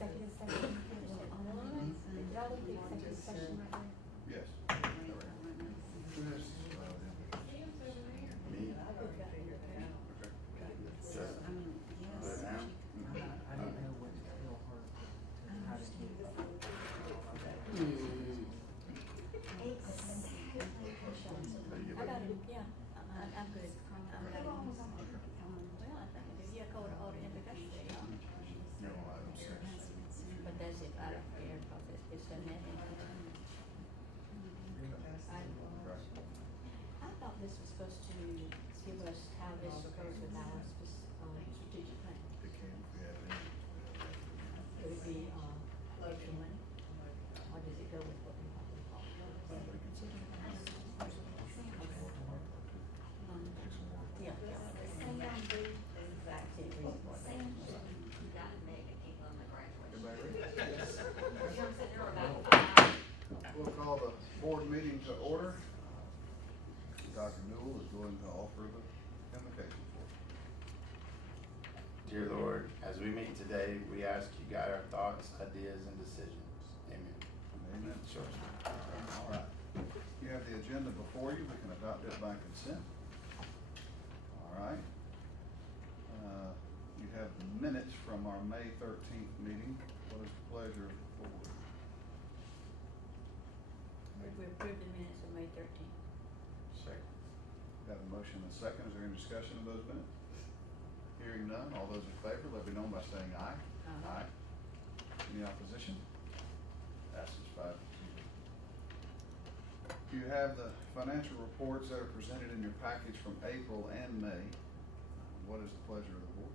executive session. Did y'all leave the executive session right there? Yes. Who has, me? Okay. Just, right now? I didn't know what to tell her, how to get it. I got it, yeah, I'm good. Well, I think I do, yeah, call it order in the custody, No, item 6. but that's if I don't care, because it's a minute. I thought this was supposed to give us how this goes with our strategic plan. It can, yeah. It would be, extra money, or does it go with what we have to call? Yeah. We'll call the board meeting to order. Dr. Newell is going to offer the invocation for us. Dear Lord, as we meet today, we ask you guide our thoughts, ideas, and decisions. Amen. Amen. Sure. All right. You have the agenda before you. We can adopt it by consent. All right. You have the minutes from our May 13th meeting. What is the pleasure of the board? We approve the minutes of May 13th. Second. Got a motion and a second. Is there any discussion of those minutes? Hearing none, all those in favor, let me know by saying aye. Aye. Any opposition? Passes 5-0. You have the financial reports that are presented in your package from April and May. What is the pleasure of the board?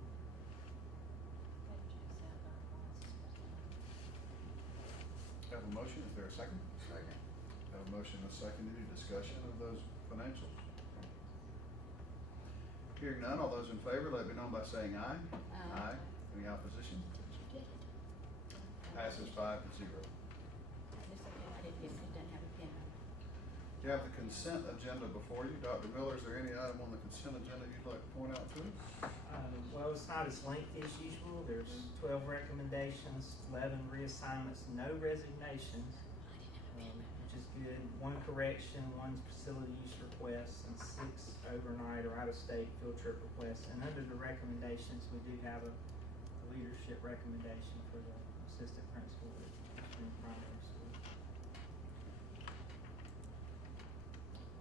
Have a motion, is there a second? Second. Have a motion and a second, any discussion of those financials? Hearing none, all those in favor, let me know by saying aye. Aye. Any opposition? Passes 5-0. It's okay, I didn't have a pen. You have the consent agenda before you. Dr. Miller, is there any item on the consent agenda you'd like to point out to us? Well, it's not as lengthy as usual. There's 12 recommendations, 11 reassignments, no resignations, which is good. 1 correction, 1 facility use request, and 6 overnight or out-of-state field trip requests. And under the recommendations, we do have a leadership recommendation for the assistant principal at Spring Primary School.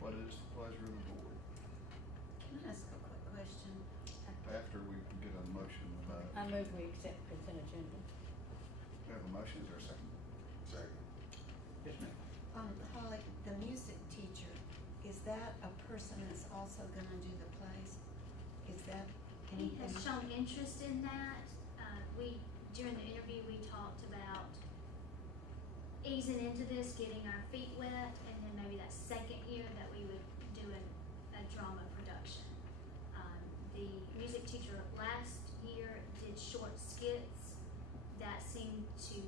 What is the pleasure of the board? Can I ask a quick question? After we can get a motion about it. I move we accept consent agenda. We have a motion, is there a second? Second. Yes, ma'am. Holly, the music teacher, is that a person that's also gonna do the plays? Is that He anything? has shown interest in that. During the interview, we talked about easing into this, getting our feet wet, and then maybe that second year that we would do a drama production. The music teacher last year did short skits that seemed to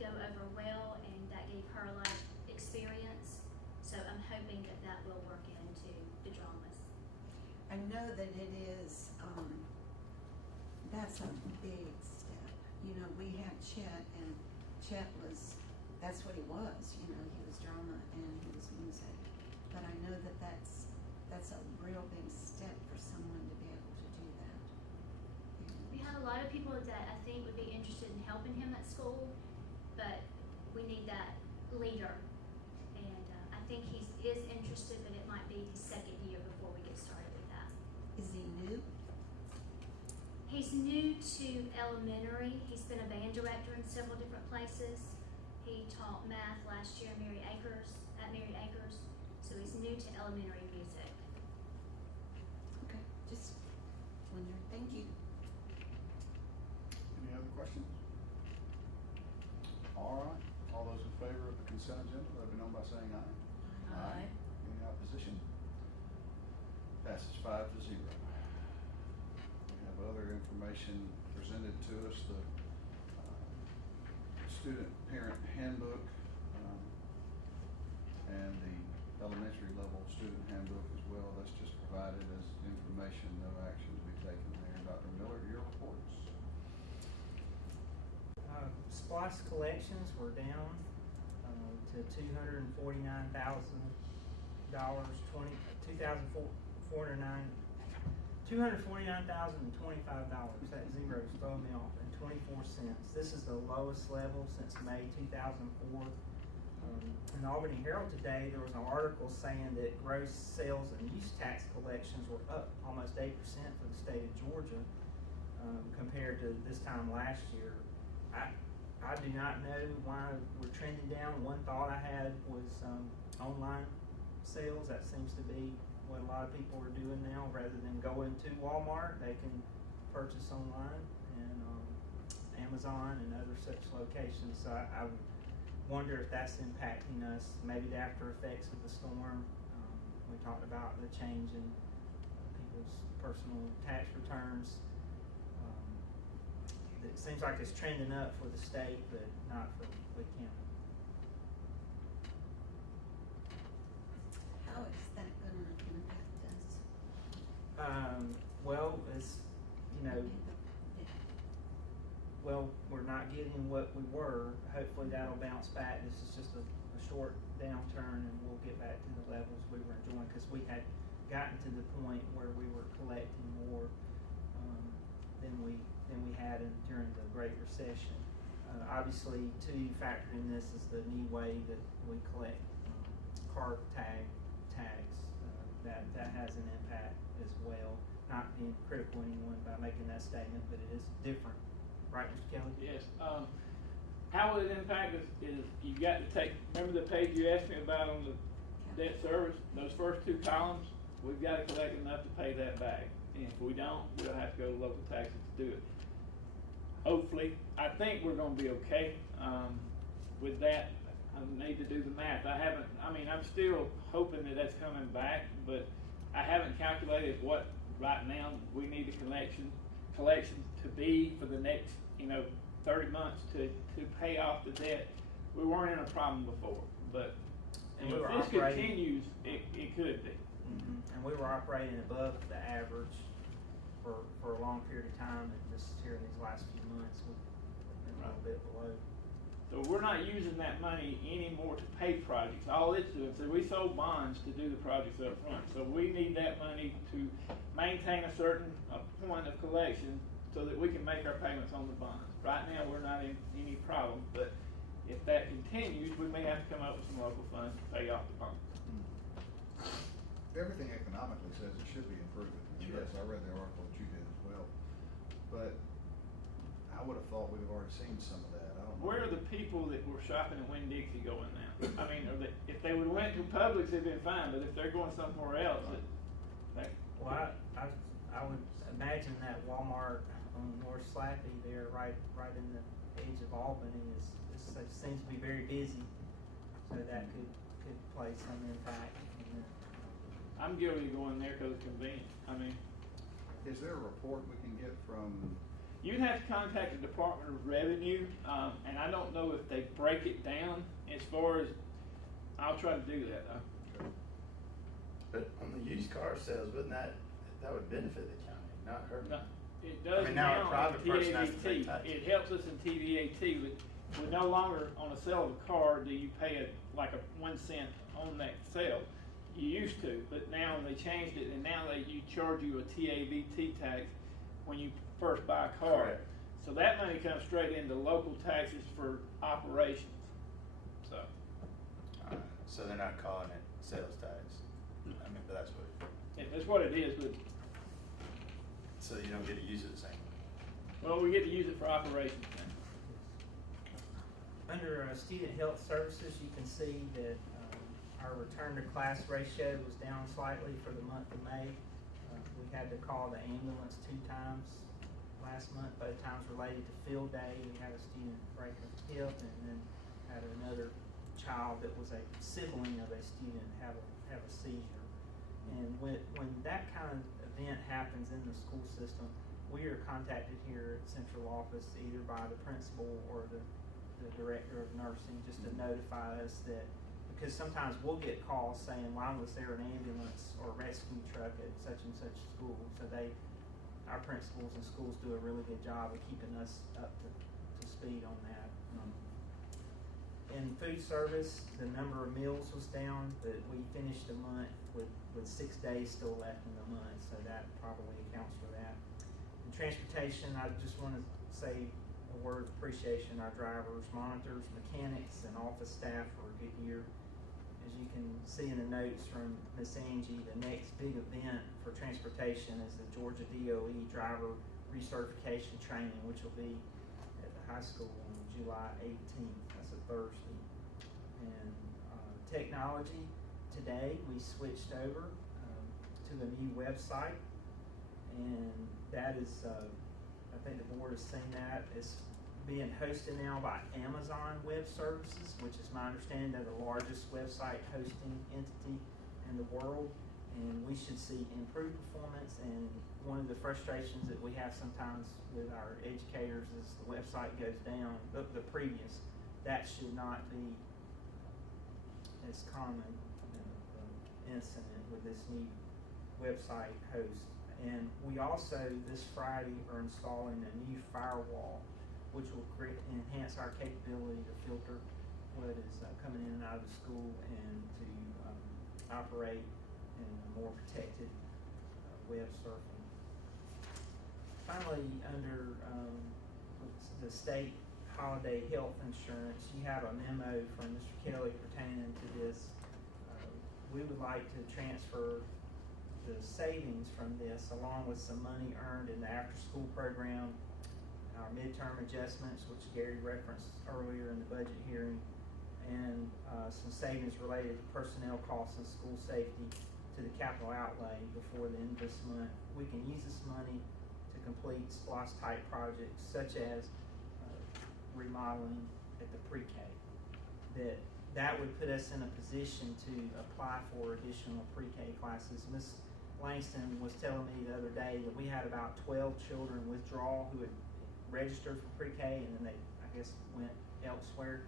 go over well, and that gave her a lot of experience. So I'm hoping that that will work into the dramas. I know that it is, that's a big step. You know, we had Chet, and Chet was, that's what he was, you know, he was drama and he was music. But I know that that's a real big step for someone to be able to do that. We have a lot of people that I think would be interested in helping him at school, but we need that leader. And I think he is interested, but it might be his second year before we get started with that. Is he new? He's new to elementary. He's been a band director in several different places. He taught math last year at Mary Acres, so he's new to elementary music. Okay, just wondering, thank you. Any other questions? All right, all those in favor of the consent agenda, let me know by saying aye. Aye. Any opposition? Passes 5-0. We have other information presented to us, the student parent handbook, and the elementary level student handbook as well. That's just provided as information, no action to be taken there. Dr. Miller, your reports. SPOS collections were down, to $249,000, $249,025. That zero's throwing me off, and 24 cents. This is the lowest level since May 2004. In the Albany Herald today, there was an article saying that gross sales and use tax collections were up almost 8% for the state of Georgia, compared to this time last year. I do not know why we're trending down. One thought I had was online sales. That seems to be what a lot of people are doing now. Rather than going to Walmart, they can purchase online, and Amazon and other such locations. So I wonder if that's impacting us. Maybe the after effects of the storm. We talked about the change in people's personal tax returns. It seems like it's trending up for the state, but not for Lee County. How is that gonna impact us? Well, it's, you know, well, we're not getting what we were. Hopefully that'll bounce back. This is just a short downturn, and we'll get back to the levels we were enjoying, because we had gotten to the point where we were collecting more than we had during the Great Recession. Obviously, too, factored in this is the new way that we collect car tags. That has an impact as well. Not being critical of anyone by making that statement, but it is different, right, Mr. Kelly? Yes. How will it impact us is you've got to take, remember the page you asked me about on the debt service? Those first two columns, we've got to collect enough to pay that back. And if we don't, we'll have to go to local taxes to do it. Hopefully, I think we're gonna be okay, with that. I need to do the math. I'm still hoping that that's coming back, but I haven't calculated what right now we need the collection to be for the next, 30 months to pay off the debt. We weren't in a problem before, but And if we were this operating- continues, it could be. Mm-hmm. And we were operating above the average for a long period of time, and just here in these last few months, we've been a little bit below. So we're not using that money anymore to pay projects. All it's doing, so we sold bonds to do the projects up front. So we need that money to maintain a certain point of collection so that we can make our payments on the bonds. Right now, we're not in any problem, but if that continues, we may have to come up with some local funds to pay off the bonds. Everything economically says it should be improving. And Sure. yes, I read the article that you did as well. But I would have thought we'd have already seen some of that. I don't know. Where are the people that were shopping at Winn-Dixie going now? I mean, if they would've went to Publix, it'd been fine, but if they're going somewhere else, Well, I would imagine that Walmart on North Slappy there, right in the edge of Albany, seems to be very busy, so that could play some impact. I'm guilty of going there because it's convenient. I mean, Is there a report we can get from, you'd have to contact the Department of Revenue, and I don't know if they break it down as far as, I'll try to do that though. But on the used car sales, wouldn't that would benefit the county, not hurt? No, it does I mean, now a now private in person has to pay TAVT. taxes. It helps us in TVAT, but we no longer, on a sale of a car, do you pay like a 1 cent on that sale. You used to, but now they changed it, and now you charge you a TAVT tax when you first buy a car. Correct. So that money comes straight into local taxes for operations, so. Alright, so they're not calling it sales tax. I mean, but that's what, That's what it is, but, so you don't get to use it the same way. well, we get to use it for operations now. Under student health services, you can see that our return to class ratio was down slightly for the month of May. We had to call the ambulance 2 times last month, both times related to field day. We had a student break a hip, and then had another child that was a sibling of a student have a seizure. And when that kind of event happens in the school system, we are contacted here at central office either by the principal or the director of nursing, just to notify us that, because sometimes we'll get calls saying, why was there an ambulance or rescue truck at such and such school? So our principals and schools do a really good job of keeping us up to to speed on that. In food service, the number of meals was down, but we finished the month with 6 days still left in the month, so that probably accounts for that. In transportation, I just want to say a word of appreciation. Our drivers, monitors, mechanics, and office staff for a good year. As you can see in the notes from Miss Angie, the next big event for transportation is the Georgia DOE driver recertification training, which will be at the high school on July 18th. That's a Thursday. And technology, today we switched over to the new website, and that is, I think the board has seen that. It's being hosted now by Amazon Web Services, which is my understanding they're the largest website hosting entity in the world, and we should see improved performance. And one of the frustrations that we have sometimes with our educators is the website goes down, the previous. That should not be as common incident with this new website host. And we also, this Friday, are installing a new firewall, which will enhance our capability to filter what is coming in and out of the school and to operate in a more protected web surfing. Finally, under the state holiday health insurance, you have a memo from Mr. Kelly pertaining to this. We would like to transfer the savings from this, along with some money earned in the after-school program, our midterm adjustments, which Gary referenced earlier in the budget hearing, and some savings related to personnel costs and school safety to the capital outlay before the end of this month. We can use this money to complete SPLOST-type projects such as remodeling at the pre-K. That would put us in a position to apply for additional pre-K classes. Ms. Langston was telling me the other day that we had about 12 children withdraw who had registered for pre-K, and then they, I guess, went elsewhere.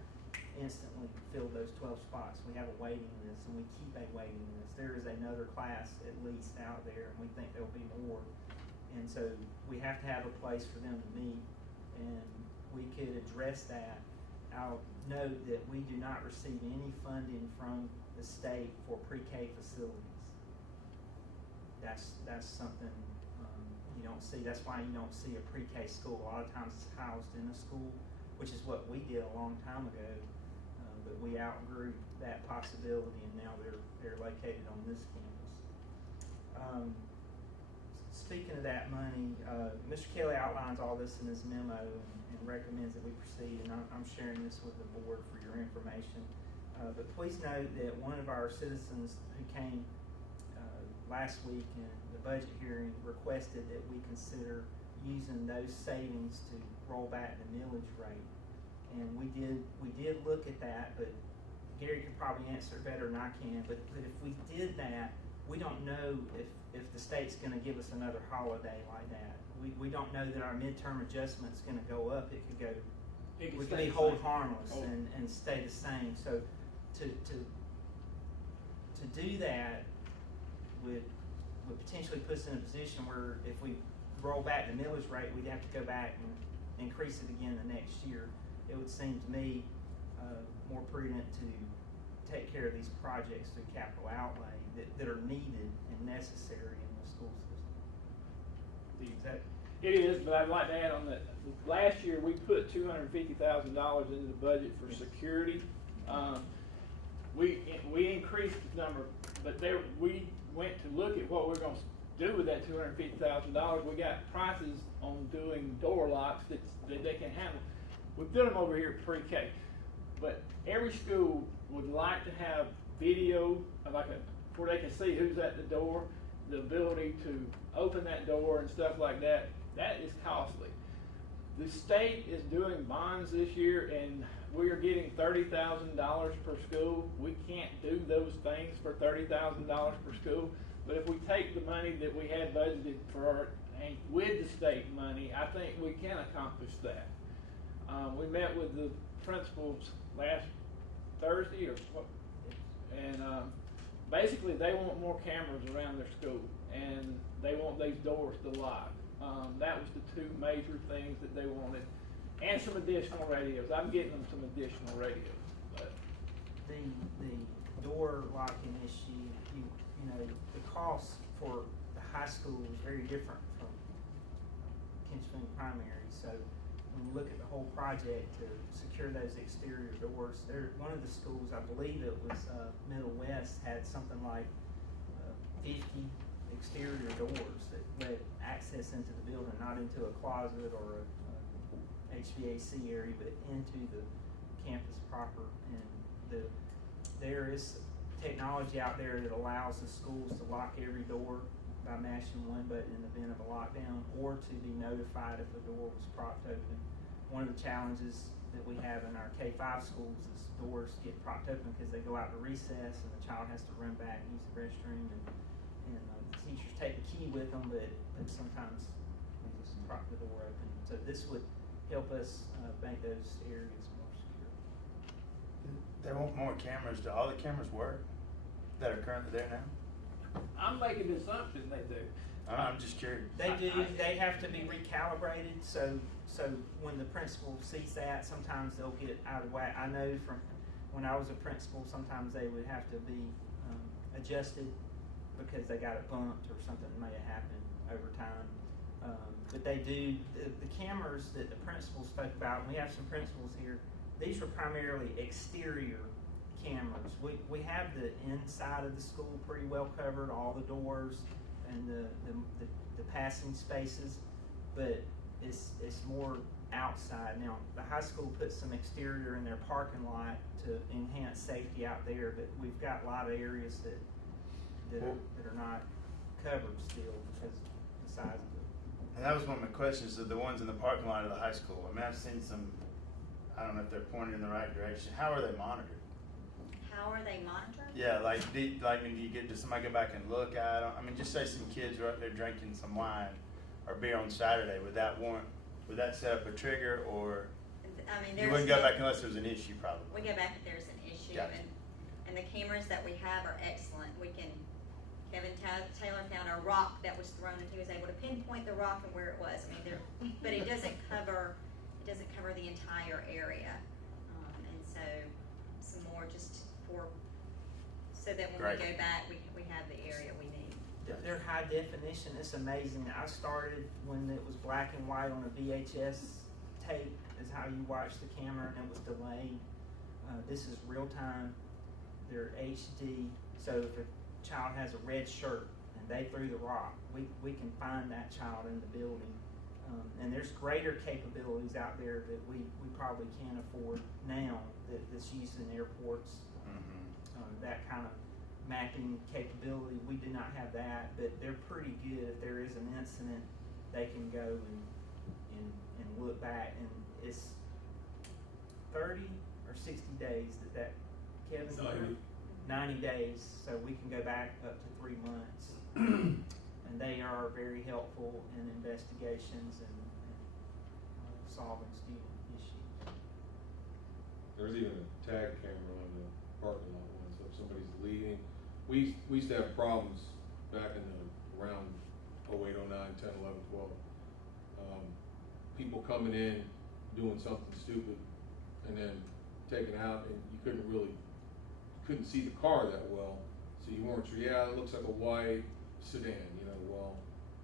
Instantly filled those 12 spots. We have a waiting list, and we keep a waiting list. There is another class at least out there, and we think there'll be more. And so we have to have a place for them to meet, and we could address that. I'll note that we do not receive any funding from the state for pre-K facilities. That's something you don't see. That's why you don't see a pre-K school. A lot of times it's housed in a school, which is what we did a long time ago. But we outgrew that possibility, and now they're located on this campus. Speaking of that money, Mr. Kelly outlines all this in his memo and recommends that we proceed, and I'm sharing this with the board for your information. But please note that one of our citizens who came last week in the budget hearing requested that we consider using those savings to roll back the millage rate. And we did look at that, but Gary could probably answer it better than I can. But if we did that, we don't know if the state's going to give us another holiday like that. We don't know that our midterm adjustment's going to go up. It could go. We could be hold harmless and stay the same. So to do that would potentially put us in a position where if we roll back the millage rate, we'd have to go back and increase it again the next year. It would seem to me more prudent to take care of these projects through capital outlay that are needed and necessary in the school system. It is, but I'd like to add on that. Last year we put $250,000 into the budget for security. We increased the number, but we went to look at what we're going to do with that $250,000. We got prices on doing door locks that they can handle. We put them over here at pre-K, but every school would like to have video, where they can see who's at the door, the ability to open that door and stuff like that. That is costly. The state is doing bonds this year, and we are getting $30,000 per school. We can't do those things for $30,000 per school. But if we take the money that we had budgeted for and with the state money, I think we can accomplish that. We met with the principals last Thursday, and basically they want more cameras around their school, and they want these doors to lock. That was the two major things that they wanted. And some additional radios, I'm getting them some additional radios, but. The door locking issue, you know, the cost for the high school is very different from Kinchman Primary. So when you look at the whole project to secure those exterior doors, one of the schools, I believe it was Middle West, had something like 50 exterior doors that let access into the building, not into a closet or a HVAC area, but into the campus proper. And there is technology out there that allows the schools to lock every door by mashing one button in the event of a lockdown, or to be notified if a door was propped open. One of the challenges that we have in our K-5 schools is doors get propped open because they go out to recess and the child has to run back and use the restroom, and the teachers take the key with them, but sometimes they just prop the door open. So this would help us make those areas more secure. They want more cameras. Do all the cameras work that are currently there now? I'm making the assumption they do. I'm just curious. They do. They have to be recalibrated. So when the principal sees that, sometimes they'll get out of whack. I know from when I was a principal, sometimes they would have to be adjusted because they got it bumped or something may have happened over time. But they do. The cameras that the principal spoke about, and we have some principals here, these were primarily exterior cameras. We have the inside of the school pretty well covered, all the doors and the passing spaces, but it's more outside. Now, the high school puts some exterior in their parking lot to enhance safety out there, but we've got a lot of areas that are not covered still because of the size of it. And that was one of my questions, of the ones in the parking lot of the high school. I mean, I've seen some, I don't know if they're pointed in the right direction. How are they monitored? How are they monitored? Yeah, like when you get, does somebody go back and look at them? I mean, just say some kids are up there drinking some wine or beer on Saturday. Would that set up a trigger, or I mean, you wouldn't go back unless there's an issue, probably? We go back if there's an issue, Gotcha. and the cameras that we have are excellent. Kevin Taylor found a rock that was thrown, and he was able to pinpoint the rock and where it was. I mean, but it doesn't cover the entire area, and so some more just so that when Great. we go back, we have the area we need. They're high definition. It's amazing. I started when it was black and white on a VHS tape, is how you watch the camera, and it was delayed. This is real time. They're HD. So if a child has a red shirt and they threw the rock, we can find that child in the building. And there's greater capabilities out there that we probably can't afford now that's used in airports. That kind of mapping capability, we do not have that, but they're pretty good. If there is an incident, they can go and look back, and it's 30 or 60 days that Kevin, 90 days, so we can go back up to 3 months. And they are very helpful in investigations and solving student issues. There's even a tag camera on the parking lot one, so if somebody's leaving, we used to have problems back in around 08, 09, 10, 11, 12. People coming in, doing something stupid, and then taking out, and you couldn't see the car that well, so you weren't sure. Yeah, it looks like a white sedan, well,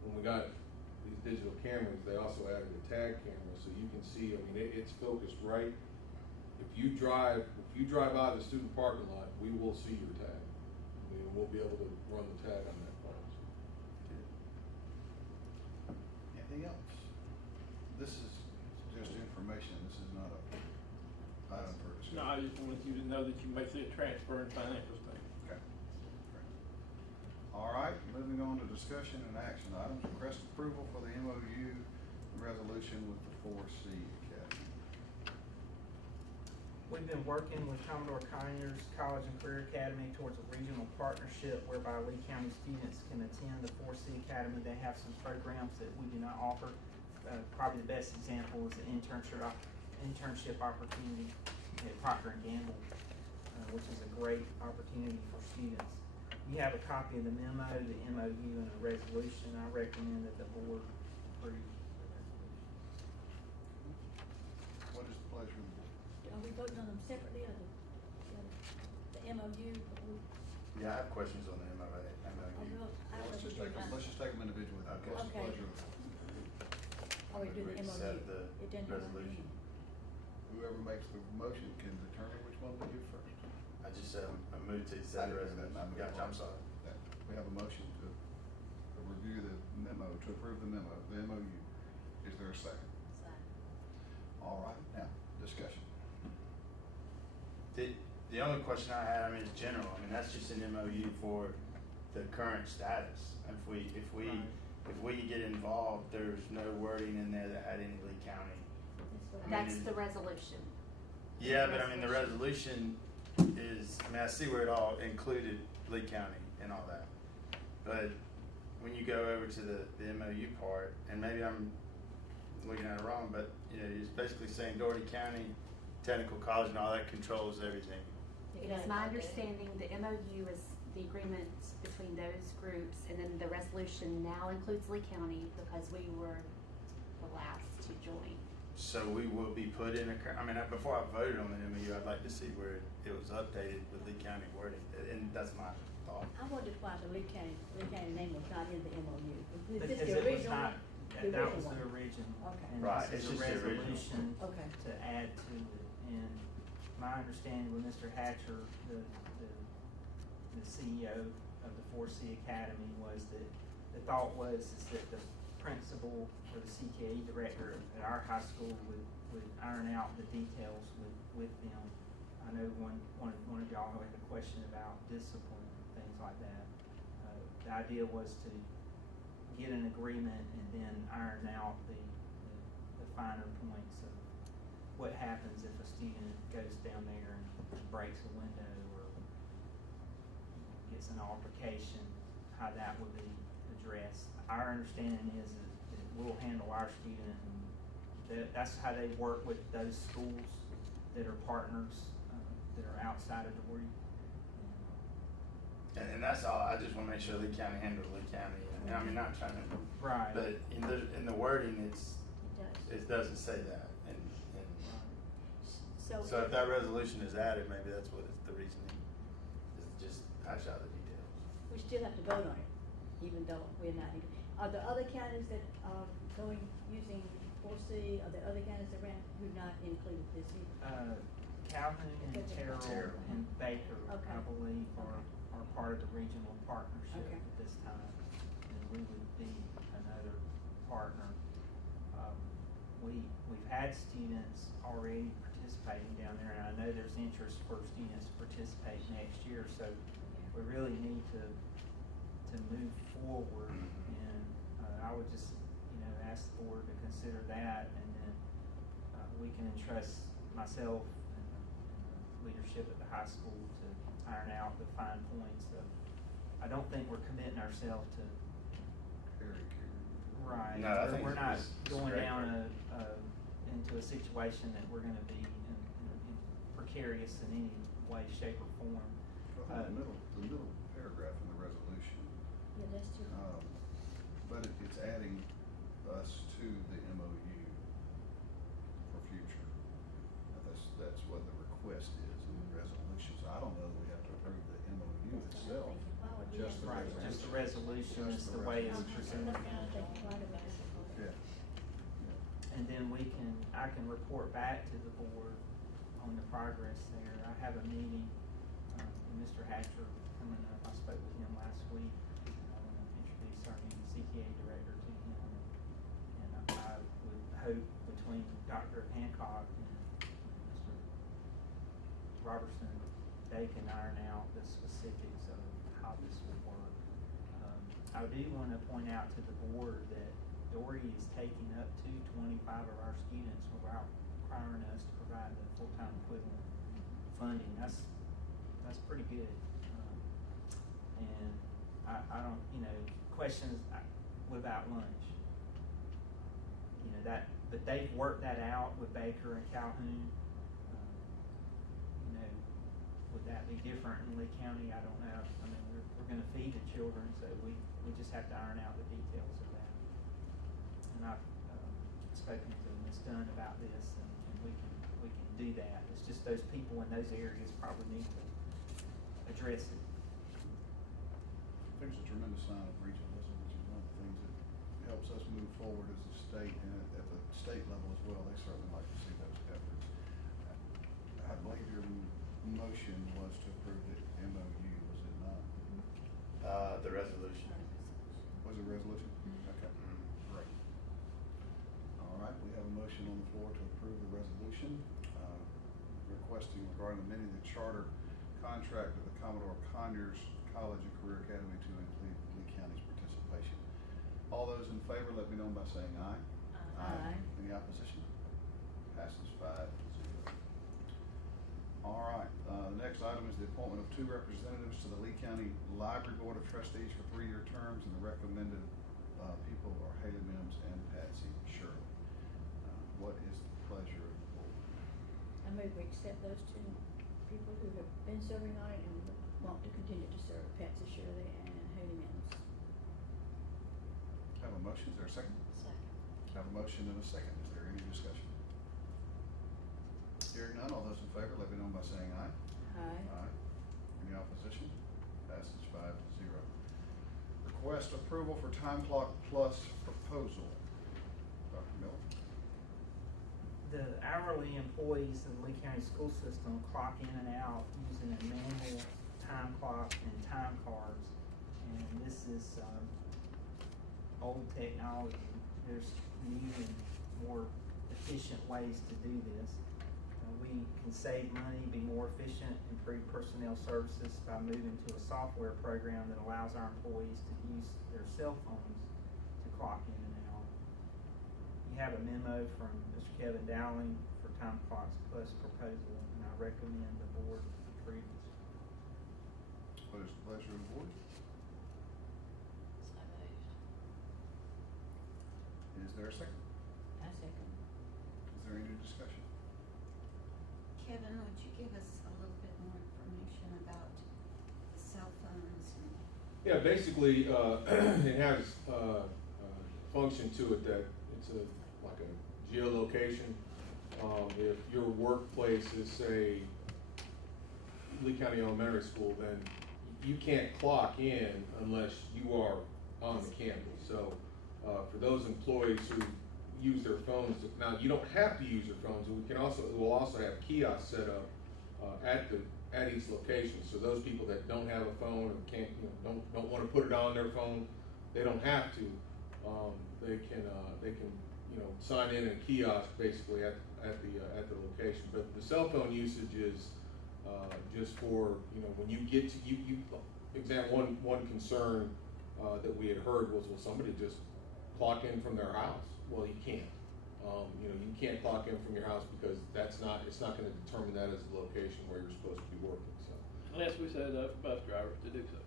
when we got these digital cameras, they also added a tag camera, so you can see, it's focused right. If you drive out of the student parking lot, we will see your tag. We'll be able to run the tag on that car. Anything else? This is just information. This is not a item for discussion. No, I just wanted you to know that you may see a transfer in financial statement. Okay. All right, moving on to discussion and action items. Request approval for the MOU resolution with the 4C Academy. We've been working with Commodore Conyers College and Career Academy towards a regional partnership whereby Lee County students can attend the 4C Academy. They have some programs that we do not offer. Probably the best example is the internship opportunity at Procter & Gamble, which is a great opportunity for students. You have a copy of the memo, the MOU, and a resolution. I recommend that the board approve the resolution. pleasure of the board. Are we voting on them separately or the MOU? Yeah, I have questions on the MOU. Let's just take them individually. Okay. What's the Okay. pleasure? Are we doing the We MOU? accept the It didn't have a resolution. name. Whoever makes the motion can determine which one we do first. I just said I moved to accept the resolution. Gotcha, I'm sorry. We have a motion to review the memo, to approve the memo, the MOU. Is there a second? All right, now, discussion. The only question I had, I mean, is general. I mean, that's just an MOU for the current status. If we get involved, there's no wording in there that had any Lee County. I mean, That's the resolution. Yeah, but I mean, the resolution is, I mean, I see where it all included Lee County and all that. But when you go over to the MOU part, and maybe I'm looking at it wrong, but, you know, it's basically saying Doherty County Technical College and all that controls everything. It is my understanding the MOU is the agreement between those groups, and then the resolution now includes Lee County because we were the last to join. So we will be put in I mean, before I voted on the MOU, I'd like to see where it was updated with Lee County wording, and that's my thought. I wondered why the Lee County name was not in the MOU. Was this Because the it was original? not, The that was original the one? original. Okay. And Right, this it's is a just the original. resolution Okay. to add to it. And my understanding with Mr. Hatcher, the CEO of the 4C Academy, was that the thought was is that the principal or the CTE director at our high school would iron out the details with them. I know one of y'all had a question about discipline and things like that. The idea was to get an agreement and then iron out the finer points of what happens if a student goes down there and breaks a window or gets an altercation, how that would be addressed. Our understanding is that we'll handle our student, and that's how they work with those schools that are partners, that are outside of Doherty. And that's all, I just wanna make sure Lee County handles Lee County, and I mean, not trying to, Right. but in the wording, It does. it doesn't say that, and So. so if that resolution is added, maybe that's what it's, the reasoning, is just hash out the details. We still have to vote on it, even though we're not, are there other counties that are using 4C, are there other counties around who not included this either? Calhoun and Terrell. Terrell and Baker, Okay. I believe, are part of the regional partnership Okay. at this time. And we would be another partner. We've had students already participating down there, and I know there's interest for students to participate next year, so we really need to move forward. And I would just, ask the board to consider that, and then we can entrust myself and the leadership at the high school to iron out the fine points of, I don't think we're committing ourselves to. Right. No, I think We're not it's going great. down into a situation that we're gonna be in precarious in any way, shape, or form. Well, the middle paragraph in the resolution, Yeah, that's true. but it's adding us to the MOU for future. That's what the request is in the resolution, so I don't know that we have to approve the MOU itself, but just the Right, resolution. just the resolution is the way it's presented. Yeah. And then I can report back to the board on the progress there. I have a meeting, with Mr. Hatcher coming up. I spoke with him last week. I want to introduce our new CTA director to him. And I would hope between Dr. Hancock and Mr. Robertson, they can iron out the specifics of how this will work. I do want to point out to the board that Doherty is taking up to 25 of our students without requiring us to provide the full-time equivalent funding. That's pretty good. And I don't, questions, what about lunch? But they've worked that out with Baker and Calhoun. Would that be different in Lee County? I don't know. I mean, we're gonna feed the children, so we just have to iron out the details of that. And I've spoken to Ms. Dunn about this, and we can do that. It's just those people in those areas probably need to address it. I think it's a tremendous sign of regionalism, which is one of the things that helps us move forward as a state, and at the state level as well. They certainly like to see those efforts. I believe your motion was to approve the MOU, was it not? The resolution. Was it a resolution? Mhm. Okay, great. All right, we have a motion on the floor to approve the resolution, requesting regarding amending the charter contract of the Commodore Conyers College and Career Academy to include Lee County's participation. All those in favor, let me know by saying aye. Aye. Any opposition? Passes 5-0. All right, the next item is the appointment of 2 representatives to the Lee County Library Board of Trustees for 3-year terms, and the recommended people are Haley Mims and Patsy Shirley. What is the pleasure of the board? I move we accept those two people who have been serving on it and want to continue to serve, Patsy Shirley and Haley Mims. Have a motion, is there a second? Second. Have a motion and a second, is there any discussion? Hearing none, all those in favor, let me know by saying aye. Aye. Any opposition? Passes 5-0. Request approval for Time Clock Plus proposal. Dr. Miller? The hourly employees in the Lee County School System clock in and out using a manual time clock and time cards. And this is, old technology. There's new and more efficient ways to do this. We can save money, be more efficient, improve personnel services by moving to a software program that allows our employees to use their cell phones to clock in and out. You have a memo from Mr. Kevin Dowling for Time Clocks Plus proposal, and I recommend the board approve it. What is the pleasure of the board? So moved. Is there a second? I second. Is there any discussion? Kevin, would you give us a little bit more information about the cell phones and? Yeah, basically, it has a function to it that it's like a geolocation. If your workplace is, say, Lee County Elementary School, then you can't clock in unless you are on the campus. So for those employees who use their phones, now you don't have to use your phones. We'll also have kiosks set up at each location. So those people that don't have a phone or can't, don't want to put it on their phone, they don't have to. They can sign in a kiosk basically at the location. But the cell phone usage is just for when you get to example one concern that we had heard was, will somebody just clock in from their house? Well, you can't. You can't clock in from your house because it's not going to determine that as a location where you're supposed to be working. So Unless we set it up for bus drivers to do so.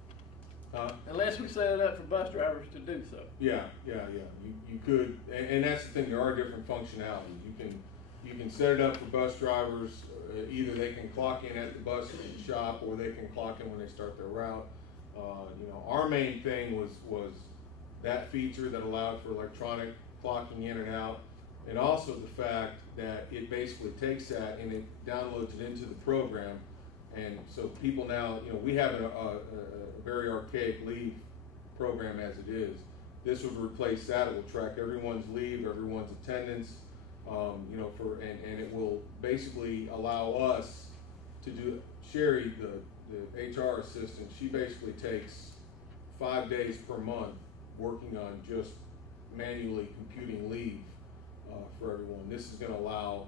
unless we set it up for bus drivers to do so. Yeah. You could, and that's the thing. There are different functionalities. You can set it up for bus drivers. Either they can clock in at the bus shop, or they can clock in when they start their route. Our main thing was that feature that allowed for electronic clocking in and out, and also the fact that it basically takes that and it downloads it into the program. And so people now, we have a very archaic leave program as it is. This would replace that. It will track everyone's leave, everyone's attendance, and it will basically allow us to do. Sherry, the HR assistant, she basically takes 5 days per month working on just manually computing leave for everyone. This is going to allow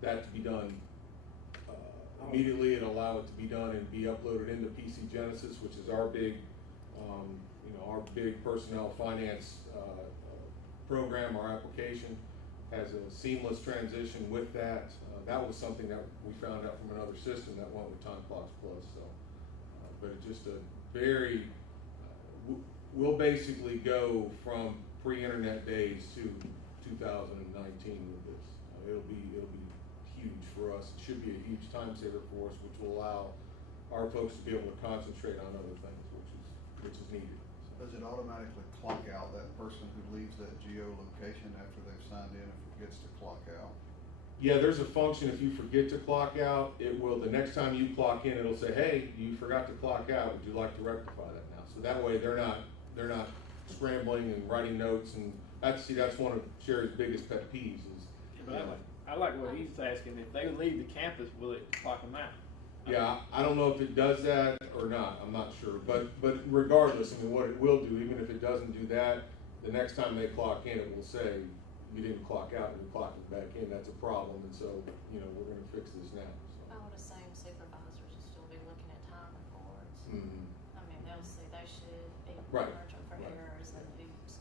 that to be done immediately. It'll allow it to be done and be uploaded into PC Genesis, which is our big personnel finance program. Our application has a seamless transition with that. That was something that we found out from another system that went with Time Clocks Plus. So, but it's just a very, we'll basically go from pre-internet days to 2019 with this. It'll be huge for us. It should be a huge time saver for us, which will allow our folks to be able to concentrate on other things, which is needed. So. Does it automatically clock out that person who leaves that geolocation after they've signed in if it gets to clock out? Yeah, there's a function, if you forget to clock out, it will, the next time you clock in, it'll say, hey, you forgot to clock out, would you like to rectify that now? So that way, they're not scrambling and writing notes, and that's one of Sherry's biggest pet peeves is. But I like what he's asking, if they leave the campus, will it clock them out? Yeah, I don't know if it does that or not, I'm not sure, but regardless, I mean, what it will do, even if it doesn't do that, the next time they clock in, it will say, you didn't clock out and you clocked it back in, that's a problem, and so, we're gonna fix this now, so. I would assume supervisors will still be looking at time reports. Mhm. I mean, they'll see, they should be Right, searching for right. errors and oops.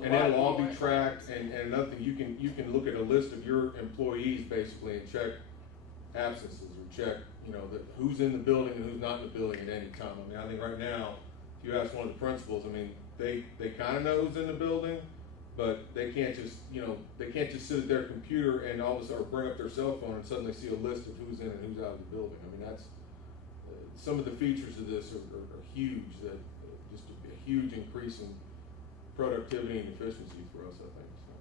And that'll all be tracked, and another thing, you can look at a list of your employees basically and check absences or check, who's in the building and who's not in the building at any time. I mean, I think right now, if you ask one of the principals, I mean, they kinda know who's in the building, but they can't just sit at their computer and all of a sudden, or bring up their cell phone and suddenly see a list of who's in and who's out of the building. I mean, that's, some of the features of this are huge, that, just a huge increase in productivity and efficiency for us, I think, so.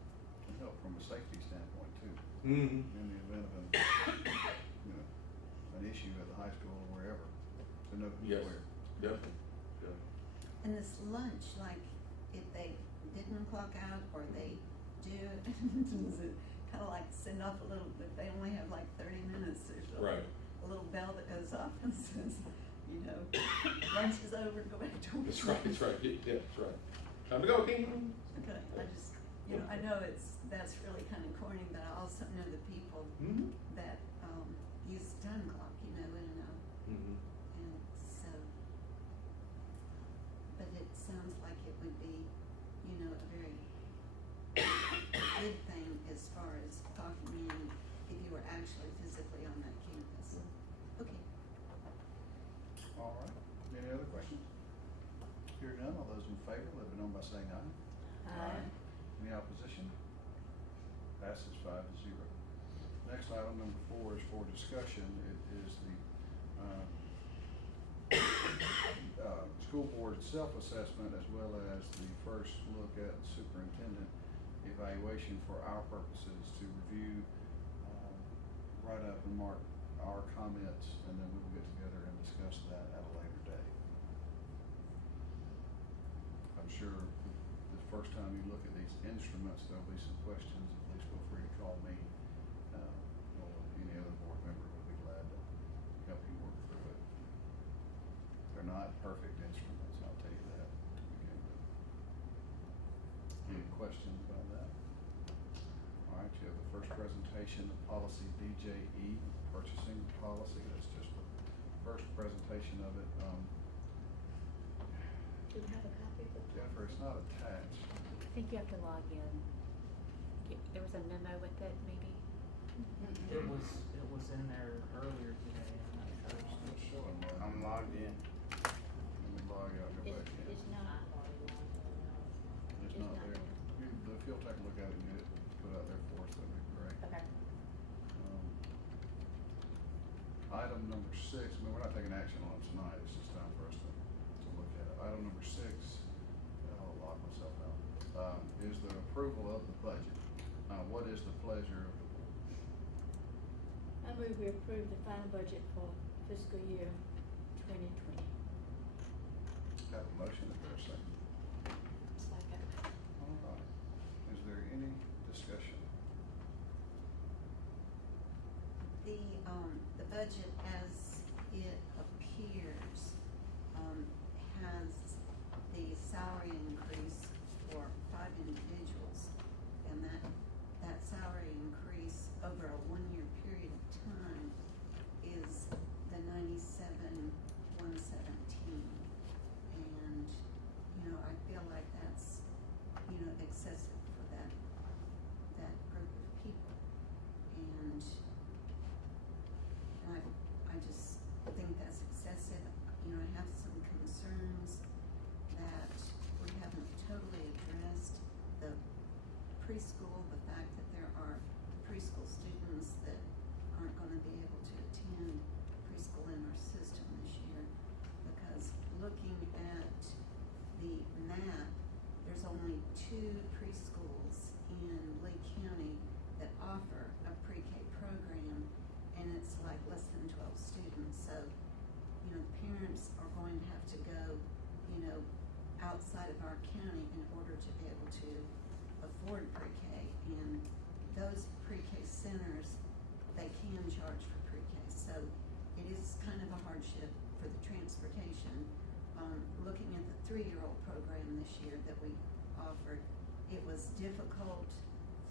Can help from a safety standpoint too, Mm-hmm. in the event of an issue at the high school or wherever, to know who's Yes, where. definitely. And this lunch, like, if they didn't clock out or they do, does it kind of like send off a little, if they only have like 30 minutes or something? Right. A little bell that goes off and says, lunch is over, go back to work. That's right, yeah, that's right. Time to go, King. Okay, I just, I know that's really kind of corny, but I also know the people Mm-hmm. that, use the time clock, and, Mm-hmm. and so, but it sounds like it would be, a very good thing as far as clocking in if you were actually physically on that campus. Okay. All right, any other questions? Hearing none, all those in favor, let it be known by saying aye. Aye. Any opposition? Passes 5-0. Next item, number 4, is for discussion. It is the, school board self-assessment as well as the first look at superintendent evaluation for our purposes to review, write up and mark our comments, and then we will get together and discuss that at a later date. I'm sure the first time you look at these instruments, there'll be some questions. Please feel free to call me, or any other board member would be glad to help you work through it. They're not perfect instruments, I'll tell you that to begin with. Any questions about that? All right, you have the first presentation of policy DJE, purchasing policy. That's just the first presentation of it. Do we have a copy of the? Jennifer, it's not attached. I think you have to log in. There was a memo with it, maybe? It was in there earlier today, I'm not sure. It's showing one. I'm logged in. Let me log out and go back in. It's not. It's not there. If you'll take a look at it and get it put out there for us, that'd be great. Okay. Item number 6, we're not taking action on it tonight, it's just time for us to look at it. Item number 6, I'll lock myself out, is the approval of the budget. What is the pleasure of the board? I move we approve the final budget for fiscal year 2020. Have a motion, is there a second? Second. All right, is there any discussion? The budget as it appears, has the salary increase for 5 individuals, and that salary increase over a 1-year period of time is the 97,117. And, I feel like that's, excessive for that group of people. And I just think that's excessive. I have some concerns that we haven't totally addressed the preschool, the fact that there are preschool students that aren't gonna be able to attend preschool in our system this year. Because looking at the map, there's only 2 preschools in Lee County that offer a pre-K afford pre-K, and those pre-K centers, they can charge for pre-K, so it is kind of a hardship for the transportation. Looking at the 3-year-old program this year that we offered, it was difficult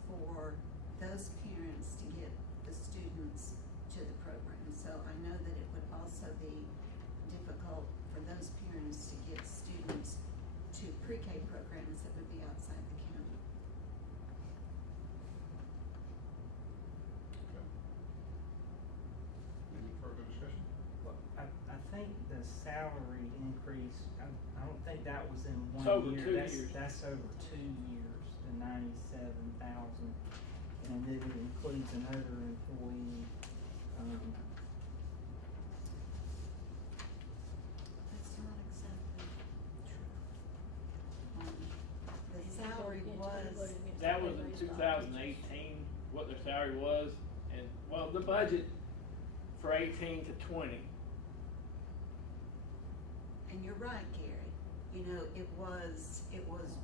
for those parents to get the students to the program. So I know that it would also be difficult for those parents to get students to pre-K programs that would be outside the county. Okay. Any further discussion? Well, I think the salary increase, I don't think that was in one It's over year. 2 years. That's over 2 years, the 97,000. And then it includes another employee, That's not exactly true. The salary was, That was in 2018, what their salary was, and, well, the budget for 18 to 20. and you're right, Gary, you know, it was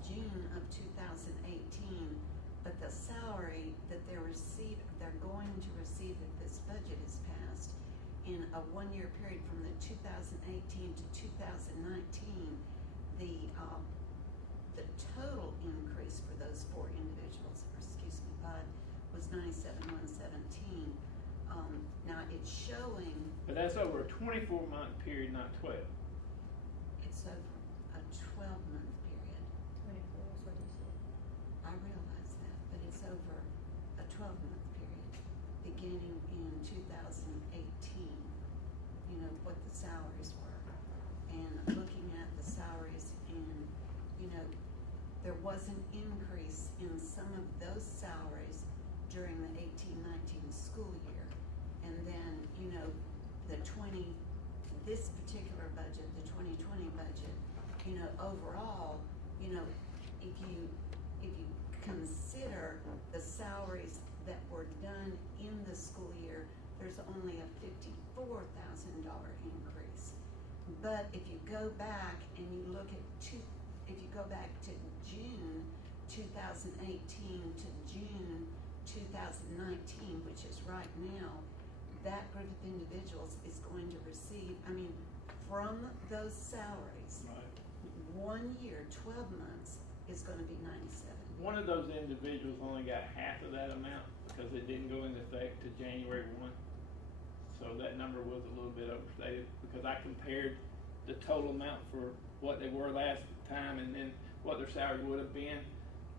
June of 2018, but the salary that they're going to receive if this budget is passed in a 1-year period from the 2018 to 2019, the total increase for those 4 individuals, or excuse me, 5, was 97,117. Now it's showing But that's over a 24-month period, not 12. it's over a 12-month period. 24 is what he said. I realize that, but it's over a 12-month period, beginning in 2018, you know, what the salaries were. And looking at the salaries and, you know, there was an increase in some of those salaries during the 18-19 school year. And then, you know, this particular budget, the 2020 budget, you know, overall, you know, if you consider the salaries that were done in the school year, there's only a $54,000 increase. But if you go back and you look at if you go back to June 2018 to June 2019, which is right now, that group of individuals is going to receive, from those salaries, Right. 1 year, 12 months, is gonna be 97. One of those individuals only got half of that amount because it didn't go into effect to January 1. So that number was a little bit overstated because I compared the total amount for what they were last time and then what their salary would have been.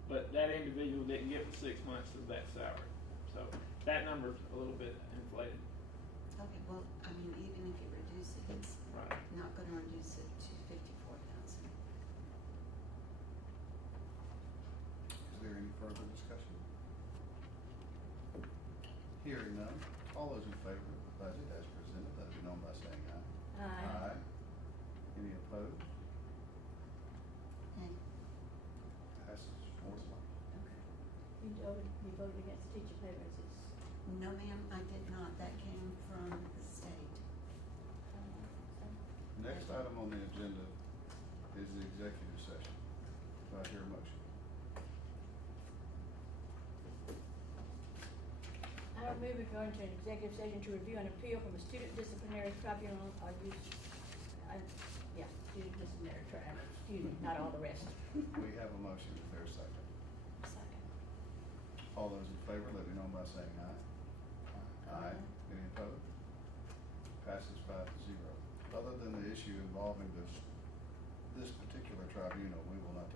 But that individual didn't get the 6 months of that salary. So that number's a little bit inflated. Okay, well, even if you reduce it, it's Right. not gonna reduce it to 54,000. Is there any further discussion? Hearing none, all those in favor of the budget as presented, let it be known by saying aye. Aye. Any opposed? Okay. Passes 4-1. You voted against the teacher pay raises. No, ma'am, I did not. That came from the state. Next item on the agenda is the executive session. Do I hear a motion? I don't move we go into an executive session to review an appeal from a student disciplinary tribunal or student disciplinary tribunal, student, not all the rest. We have a motion. Is there a second? Second. All those in favor, let me know by saying aye. Aye. Any opposed? Passes 5-0. Other than the issue involving this particular tribunal, we will not